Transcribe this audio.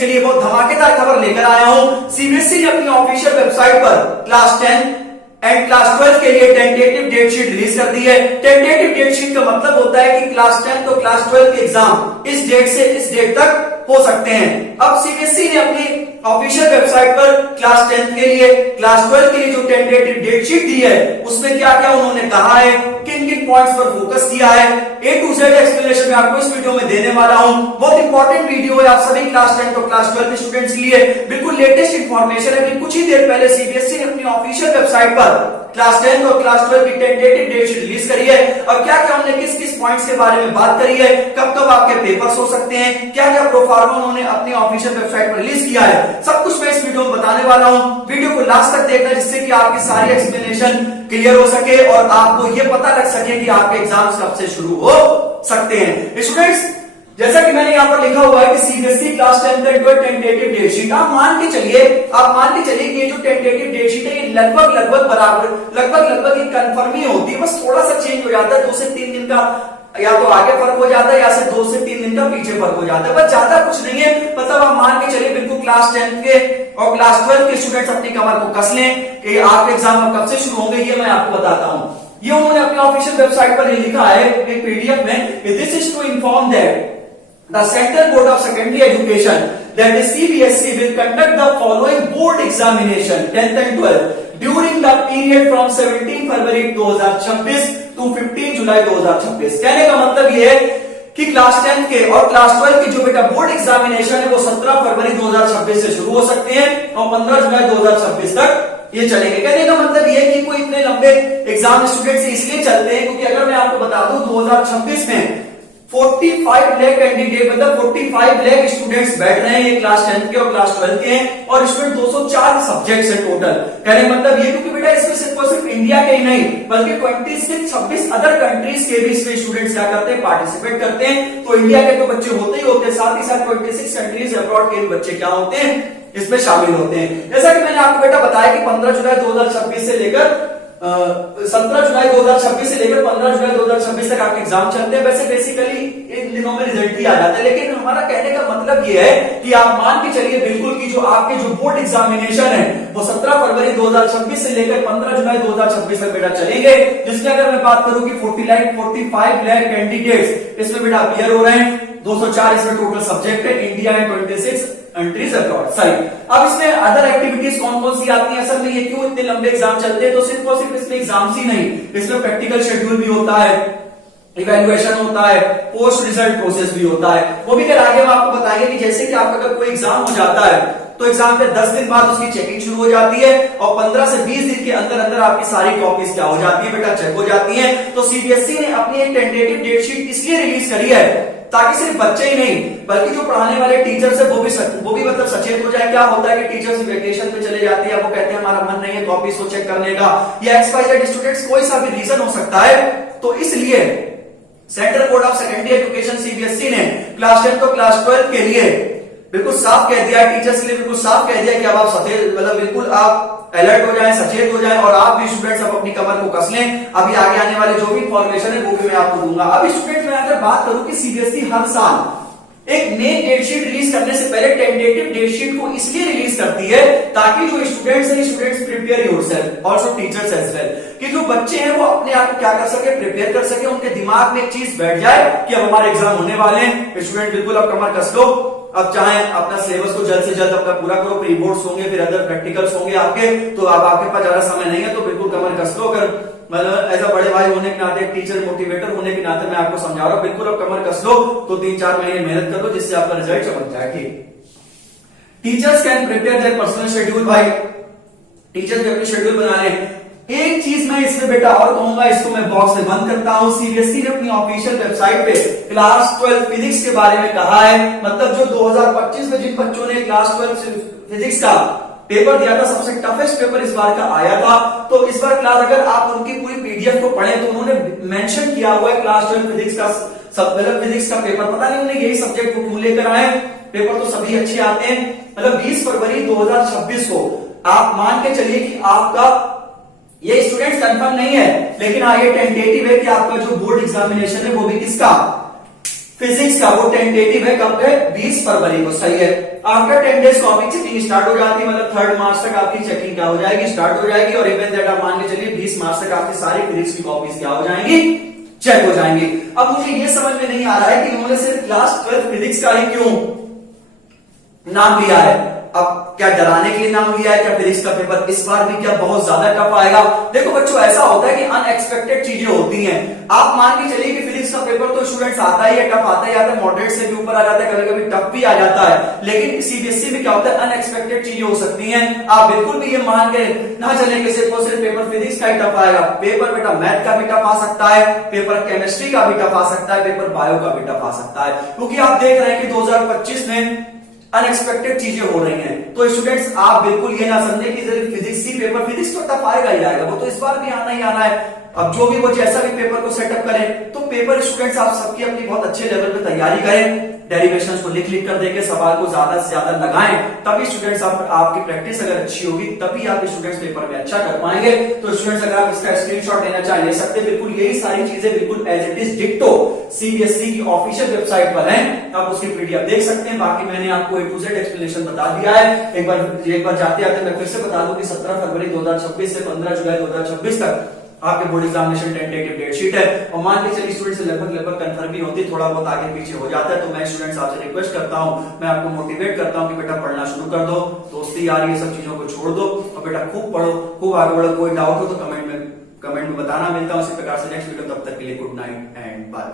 के लिए बहुत धमाकेदार खबर लेकर आया हूं। सीबीएसई ने अपनी ऑफिशियल वेबसाइट पर क्लास 10 एंड क्लास 12 के लिए टेंटेटिव डेट शीट रिलीज कर दी है। टेंटेटिव डेट शीट का मतलब होता है कि क्लास 10 तो क्लास 12 के एग्जाम इस डेट से इस डेट तक हो सकते हैं। अब सीबीएसई ने अपनी ऑफिशियल वेबसाइट पर क्लास 10 के लिए, क्लास 12 के लिए जो टेंटेटिव डेट शीट दी है उसमें क्या क्या उन्होंने कहा है, किन किन पॉइंट्स पर फोकस किया है, A to Z एक्सप्लेनेशन मैं आपको इस वीडियो में देने वाला हूं। बहुत इंपॉर्टेंट वीडियो है आप सभी क्लास 10 और क्लास 12 के स्टूडेंट्स के लिए। बिल्कुल लेटेस्ट इंफॉर्मेशन है। कुछ ही देर पहले सीबीएसई ने अपनी ऑफिशियल वेबसाइट पर क्लास 10 और क्लास 12 की टेंटेटिव डेट शीट रिलीज करी है। और क्या क्या उन्होंने किस किस पॉइंट्स के बारे में बात करी है, कब कब आपके पेपर्स हो सकते हैं, क्या क्या प्रोफार्मा उन्होंने अपनी ऑफिशियल वेबसाइट पर रिलीज किया है, सब कुछ मैं इस वीडियो में बताने वाला हूं। वीडियो को लास्ट तक देखना जिससे कि आपकी सारी एक्सप्लेनेशन क्लियर हो सके और आपको यह पता लग सके कि आपके एग्जाम्स कब से शुरू हो सकते हैं। स्टूडेंट्स, जैसा कि मैंने यहाँ पर लिखा हुआ है कि CBSE class 10 tentative date sheet, आप मान के चलिए कि ये जो टेंटेटिव डेट शीट है ये लगभग बराबर ये कंफर्म ही होती है। बस थोड़ा सा चेंज हो जाता है, 2 से 3 दिन का या तो आगे फर्क हो जाता है या से 2 से 3 दिन का पीछे फर्क हो जाता है, बस ज्यादा कुछ नहीं है। मतलब आप मान के चलिए बिल्कुल क्लास 10 के और क्लास 12 के स्टूडेंट्स अपनी कमर को कस लें कि आपके एग्जाम कब से शुरू होंगे, ये मैं आपको बताता हूं। ये उन्होंने अपनी ऑफिशियल वेबसाइट पर लिखा है एक पीडीएफ में, this is to inform that the Central Board of Secondary Education that the CBSE will conduct the following board examination 10th and 12th during the period from 17 February 2026 to 15 जुलाई 2026। कहने का मतलब ये है कि क्लास 10 के और class 12 के जो बेटा बोर्ड एग्जामिनेशन है वो 17 फरवरी 2026 से शुरू हो सकते हैं और 15 जुलाई 2026 तक ये चलेंगे। कहने का मतलब ये है कि कोई इतने लंबे एग्जाम स्टूडेंट्स इसलिए चलते हैं क्योंकि अगर मैं आपको बता दूं 2026 में 45 लाख कैंडिडेट मतलब 45 लाख स्टूडेंट्स बैठ रहे हैं, ये क्लास 10 के और क्लास 12 के हैं और इसमें 204 सब्जेक्ट्स है टोटल। कहने मतलब ये क्योंकि बेटा इसमें सिर्फ इंडिया के ही नहीं बल्कि 26 अदर कंट्रीज के भी इसमें स्टूडेंट्स क्या करते हैं, पार्टिसिपेट करते हैं। तो इंडिया के तो बच्चे होते ही होते हैं, साथ ही साथ 26 कंट्रीज अब्रॉड के भी बच्चे क्या होते हैं, इसमें शामिल होते हैं। जैसा कि मैंने आपको बेटा बताया कि 15 जुलाई 2026 से लेकर 17 जुलाई 2026 से लेकर 15 जुलाई 2026 तक आपके एग्जाम चलते हैं। वैसे बेसिकली इन दिनों में रिजल्ट ही आ जाता है, लेकिन हमारा कहने का मतलब ये है कि आप मान के चलिए बिल्कुल कि जो आपके जो बोर्ड एग्जामिनेशन है वो 17 फरवरी 2026 से लेकर 15 जुलाई 2026 तक बेटा चलेंगे, जिसमें अगर मैं बात करूं कि 45 लाख कैंडिडेट्स इसमें बेटा अपीयर हो रहे हैं। 204 इसमें टोटल सब्जेक्ट है, इंडिया है 26 कंट्रीज अब्रॉड। सही, अब इसमें अदर एक्टिविटीज कौन कौन सी आती हैं, असल में ये क्यों इतने लंबे एग्जाम चलते हैं, तो सिर्फ और सिर्फ इसमें एग्जाम्स ही नहीं, इसमें प्रैक्टिकल शेड्यूल भी होता है, इवैल्यूएशन होता है, पोस्ट रिजल्ट प्रोसेस भी होता है। वो भी फिर आगे हम आपको बताएंगे कि जैसे कि आपका अगर कोई एग्जाम हो जाता है तो एग्जाम पे 10 दिन बाद उसकी चेकिंग शुरू हो जाती है और 15 से 20 दिन के अंदर अंदर आपकी सारी कॉपीज क्या हो जाती है बेटा, चेक हो जाती है। तो सीबीएसई ने अपनी एक टेंटेटिव डेट शीट इसलिए रिलीज करी है ताकि सिर्फ बच्चे ही नहीं बल्कि जो पढ़ाने वाले टीचर्स है वो भी मतलब सचेत हो जाए। क्या होता है कि टीचर्स वेकेशन पे चले जाते हैं, वो कहते हैं हमारा मन नहीं है कॉपीज को चेक करने का, या एक्सपायर्ड स्टूडेंट्स कोई सा भी रीजन हो सकता है। तो इसलिए central board of secondary education CBSE ने क्लास 10 तो क्लास 12 के लिए बिल्कुल साफ कह दिया, टीचर्स के लिए बिल्कुल साफ कह दिया कि अब आप सचेत मतलब बिल्कुल आप अलर्ट हो जाएं, सचेत हो जाएं और आप भी स्टूडेंट्स अब अपनी कमर को कस लें। अभी आगे आने वाले जो भी इन्फॉर्मेशन है वो भी मैं आपको दूंगा। अब स्टूडेंट्स मैं अगर बात करूं कि सीबीएसई हर साल एक मेन डेट शीट रिलीज करने से पहले टेंटेटिव डेट शीट को इसलिए रिलीज करती है ताकि जो स्टूडेंट्स हैं students prepare yourself, also teachers as well, कि जो बच्चे हैं वो अपने आप को क्या कर सके, प्रिपेयर कर सके, उनके दिमाग में एक चीज बैठ जाए कि अब हमारे एग्जाम होने वाले हैं। स्टूडेंट बिल्कुल अब कमर कस लो, अब चाहे अपना सिलेबस को जल्द से जल्द अपना पूरा करो, प्री बोर्ड्स होंगे, फिर अदर प्रैक्टिकल्स होंगे आपके, तो अब आपके पास ज्यादा समय नहीं है तो बिल्कुल कमर कस लो। अगर मतलब एज अ बड़े भाई होने के नाते, टीचर मोटिवेटर होने के नाते मैं आपको समझा रहा हूं, बिल्कुल अब कमर कस लो, तो 3-4 महीने मेहनत कर लो जिससे आपका रिजल्ट चमक जाए। ठीक, teachers can prepare their personal schedule. भाई टीचर्स भी अपनी शेड्यूल बना लें। एक चीज मैं इसमें बेटा और कहूंगा, इसको मैं बॉक्स में बंद करता हूं। सीबीएसई ने अपनी ऑफिशियल वेबसाइट पे क्लास 12 फिजिक्स के बारे में कहा है, मतलब जो 2025 में जिन बच्चों ने क्लास 12 फिजिक्स का पेपर दिया था, सबसे टफेस्ट पेपर इस बार का आया था। तो इस बार क्लास अगर आप उनकी पूरी पीडीएफ को पढ़ें तो उन्होंने मेंशन किया हुआ है क्लास 12 फिजिक्स का फिजिक्स का पेपर, पता नहीं उन्हें यही सब्जेक्ट को क्यों लेकर आए, पेपर तो सभी अच्छे आते हैं। मतलब 20 फरवरी 2026 को आप मान के चलिए कि आपका ये स्टूडेंट्स कंफर्म नहीं है, लेकिन हाँ ये टेंटेटिव है कि आपका जो बोर्ड एग्जामिनेशन है वो भी किसका, फिजिक्स का वो टेंटेटिव है, कब है? 20 फरवरी को, सही है। After 10 days copy checking start हो जाती है, मतलब 3 मार्च तक आपकी चेकिंग क्या हो जाएगी? स्टार्ट हो जाएगी। और इवन दैट आप मान के चलिए 20 मार्च तक आपकी सारी फिजिक्स की कॉपीज क्या हो जाएंगी? चेक हो जाएंगी। अब मुझे ये समझ में नहीं आ रहा है कि इन्होंने सिर्फ क्लास 12 फिजिक्स का ही क्यों नाम लिया है। अब क्या डराने के लिए नाम लिया है क्या फिजिक्स का पेपर इस बार भी क्या बहुत ज्यादा टफ आएगा? देखो बच्चों, ऐसा होता है कि अनएक्सपेक्टेड चीजें होती हैं। आप मान के चलिए कि फिजिक्स का पेपर तो स्टूडेंट्स आता ही है, टफ आता ही आता है, मॉडरेट से भी ऊपर आ जाता है, कभी कभी टफ भी आ जाता है। लेकिन सीबीएसई में क्या होता है, अनएक्सपेक्टेड चीजें हो सकती हैं। आप बिल्कुल भी ये मान के ना चले कि सिर्फ और सिर्फ पेपर फिजिक्स का ही टफ आएगा। पेपर बेटा मैथ का भी टफ आ सकता है, पेपर केमिस्ट्री का भी टफ आ सकता है, पेपर बायो का भी टफ आ सकता है। क्योंकि आप देख रहे हैं कि 2025 में अनएक्सपेक्टेड चीजें हो रही हैं। तो स्टूडेंट्स आप बिल्कुल ये ना समझे कि सिर्फ फिजिक्स ही पेपर, फिजिक्स तो टफ आएगा ही आएगा, वो तो इस बार भी आना ही आना है। अब जो भी वो जैसा भी पेपर को सेटअप करें, तो पेपर स्टूडेंट्स आप सबकी अपनी बहुत अच्छे लेवल पे तैयारी करें, डेरिवेशंस को लिख लिख कर देके सवाल को ज्यादा से ज्यादा लगाएं, तभी स्टूडेंट्स आपकी प्रैक्टिस अगर अच्छी होगी तभी आप स्टूडेंट्स पेपर में अच्छा कर पाएंगे। तो स्टूडेंट्स अगर आप इसका स्क्रीनशॉट लेना चाहें ले सकते हैं। बिल्कुल यही सारी चीजें बिल्कुल एज इट इज डिक्टो सीबीएसई की ऑफिशियल वेबसाइट पर है, आप उसकी पीडीएफ देख सकते हैं। बाकी मैंने आपको ए टू जेड एक्सप्लेनेशन बता दिया है। एक बार जाते आते मैं फिर से बता दूं कि 17 फरवरी 2026 से 15 जुलाई 2026 तक आपके board examination tentative date sheet है। और मान के चलिए स्टूडेंट से लगभग कंफर्म भी होती है, थोड़ा बहुत आगे पीछे हो जाता है। तो मैं स्टूडेंट्स आपसे रिक्वेस्ट करता हूं, मैं आपको मोटिवेट करता हूं कि बेटा पढ़ना शुरू कर दो, दोस्ती यार ये सब चीजों को छोड़ दो और बेटा खूब पढ़ो, खूब आगे बढ़ो। कोई डाउट हो तो कमेंट में बताना। मिलता हूं इसी प्रकार से नेक्स्ट वीडियो, तब तक के लिए गुड नाइट एंड बाय।